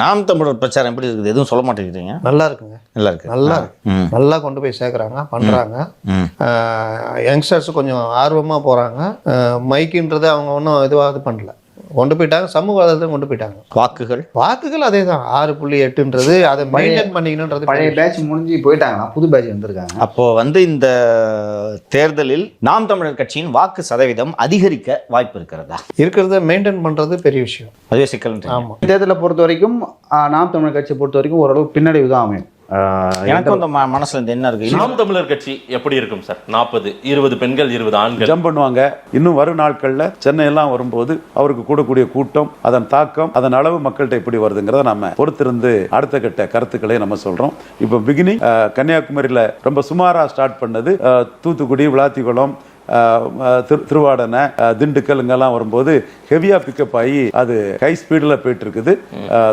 நாம் தமிழர் பிரச்சாரம் எப்படி இருக்குது? எதுவும் சொல்ல மாட்டேங்கிறீங்க? நல்லா இருக்குங்க. நல்லா இருக்கு. நல்லா இருக்கு. நல்லா கொண்டு போய் சேர்க்குறாங்க பண்ணுறாங்க யங்ஸ்டர்ஸ் கொஞ்சம் ஆர்வமாக போகிறாங்க மைக்குன்றது அவங்க ஒன்றும் இதுவாக இது பண்ணல. கொண்டு போயிட்டாங்க சமூக வலைதளத்தை கொண்டு போயிட்டாங்க. வாக்குகள்? வாக்குகள் அதே தான் ஆறு புள்ளி எட்டுன்றது அதை மெயின்டைன் பண்ணிக்கணுன்றது பழைய பேட்ச் முடிஞ்சு போயிட்டாங்களா புது பேட்ச் வந்திருக்காங்க. அப்போ வந்து இந்த தேர்தலில் நாம் தமிழர் கட்சியின் வாக்கு சதவீதம் அதிகரிக்க வாய்ப்பு இருக்கிறதா? இருக்கிறத மெயின்டைன் பண்ணுறது பெரிய விஷயம். அதுவே சிக்கல் ஆமாம் தேர்தலை பொறுத்த வரைக்கும் நாம் தமிழர் கட்சியை பொறுத்த வரைக்கும் ஓரளவு பின்னடைவு தான் அமையும். எனக்கும் அந்த ம- மனசுல என்ன இருக்கு. நாம் தமிழர் கட்சி எப்படி இருக்கும் சார்? நாற்பது இருபது பெண்கள் இருபது ஆண்கள்? ஜம்ப் பண்ணுவாங்க. இன்னும் வரும் நாட்கள்ல சென்னை எல்லாம் வரும்போது அவருக்கு கூடக்கூடிய கூட்டம் அதன் தாக்கம் அதன் அளவு மக்கள்கிட்ட எப்படி வருதுங்கிறத நம்ம பொறுத்திருந்து அடுத்த கட்ட கருத்துக்களை நம்ம சொல்றோம். இப்போ பிகினிங் கன்னியாகுமரியில ரொம்ப சுமாரா ஸ்டார்ட் பண்ணது தூத்துக்குடி விளாத்திக்குளம் திரு- திருவாடனை திண்டுக்கல் இங்கெல்லாம் வரும்போது ஹெவியா பிக்கப் ஆகி அது ஹை ஸ்பீடில் போயிட்டு இருக்குது.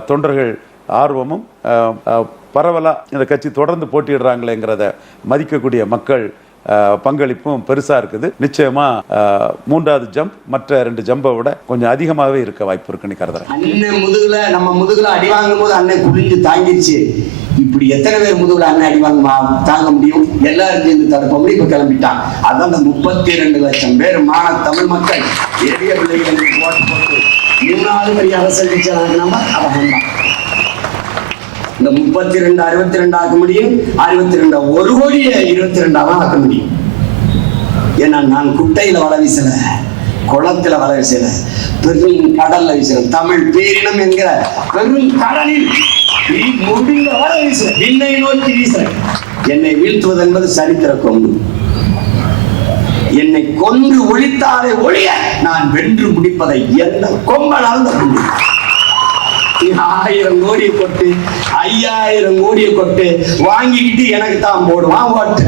தொண்டர்கள் ஆர்வமும் பரவலாக இந்த கட்சி தொடர்ந்து போட்டியிடுறாங்களேங்கிறத மதிக்கக்கூடிய மக்கள் பங்களிப்பும் பெருசாக இருக்குது. நிச்சயமாக மூன்றாவது ஜம்ப் மற்ற ரெண்டு ஜம்பை விட கொஞ்சம் அதிகமாகவே இருக்க வாய்ப்பு இருக்குன்னு கருதுறேன். அண்ணன் முதுகுல நம்ம முதுகுல அடி வாங்கும் போது அண்ணன் குளிஞ்சு தாங்கிடுச்சு இப்படி எத்தனை பேர் முதுகுல அண்ணன் அடி வாங்க தாங்க முடியும்? எல்லாரும் சேர்ந்து தடுப்ப இப்போ கிளம்பிட்டான். அதான் அந்த முப்பத்தி ரெண்டு லட்சம் பேர் மான தமிழ் மக்கள் எளிய பிள்ளைகளுக்கு ஓட்டு போட்டு மூணாவது பெரிய நம்ம அவன் தான். இந்த முப்பத்தி ரெண்டு அறுபத்தி ரெண்டு ஆக்க முடியும் அறுபத்தி ரெண்டு ஒரு கோடியே இருபத்தி ரெண்டாவா ஆக்க முடியும். ஏன்னா நான் குட்டையில வள வீசல குளத்துல வள வீசல பெரும் கடல்ல வீசுறேன் தமிழ் பேரினம் என்கிற பெரும் கடலில் முடிந்த வள வீசுறேன் விண்ணை நோக்கி வீசுறேன். என்னை வீழ்த்துவது என்பது சரித்திர கொண்டு என்னை கொன்று ஒழித்தாலே ஒழிய நான் வென்று முடிப்பதை எந்த கொம்பனால் ஆயிரம் கோடி போட்டு ஐயாயிரம் கோடியை கொட்டு வாங்கிக்கிட்டு எனக்கு தான் போடுவான் ஓட்டு.